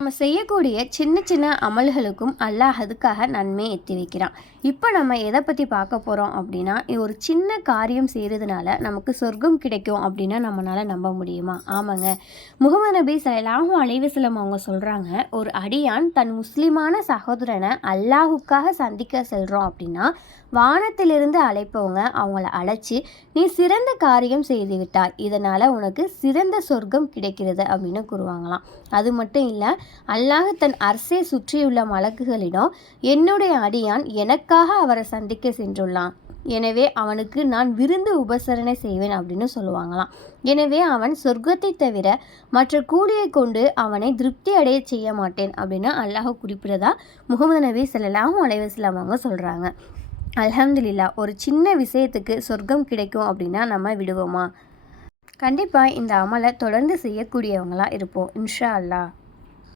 நம்ம செய்யக்கூடிய சின்ன சின்ன அமல்களுக்கும் அல்லாஹ் அதுக்காக நன்மையை எத்தி வைக்கிறான். இப்போ நம்ம எதை பற்றி பார்க்க போகிறோம் அப்படின்னா, ஒரு சின்ன காரியம் செய்கிறதுனால நமக்கு சொர்க்கம் கிடைக்கும் அப்படின்னா நம்மளால் நம்ப முடியுமா? ஆமாங்க. முகமது நபி ஸல்லல்லாஹு அலைஹி வஸல்லம் அவங்க சொல்கிறாங்க, ஒரு அடியான் தன் முஸ்லிமான சகோதரனை அல்லாஹுக்காக சந்திக்க செல்கிறோம் அப்படின்னா வானத்திலிருந்து அழைப்பவங்க அவங்கள அழைச்சி, நீ சிறந்த காரியம் செய்து விட்டாய், இதனால் உனக்கு சிறந்த சொர்க்கம் கிடைக்கிறது அப்படின்னு கூறுவாங்களாம். அது மட்டும் இல்லை, அல்லாஹ் தன் அரசை சுற்றியுள்ள மலக்குகளிடம், என்னுடைய அடியான் எனக்காக அவரை சந்திக்க சென்றுள்ளான், எனவே அவனுக்கு நான் விருந்து உபசரணை செய்வேன் அப்படின்னு சொல்லுவாங்களாம். எனவே அவன் சொர்க்கத்தை தவிர மற்ற கூலியை கொண்டு அவனை திருப்தி அடைய செய்ய மாட்டேன் அப்படின்னு அல்லாஹ் குறிப்பிடதா முகமது நபி ஸல்லல்லாஹு அலைஹி வஸல்லம் அவங்க சொல்கிறாங்க. அல்ஹம்துலில்லாஹ். ஒரு சின்ன விஷயத்துக்கு சொர்க்கம் கிடைக்கும் அப்படின்னா நம்ம விடுவோமா? கண்டிப்பாக இந்த அமலை தொடர்ந்து செய்யக்கூடியவங்களாக இருப்போம் இன்ஷா அல்லாஹ்.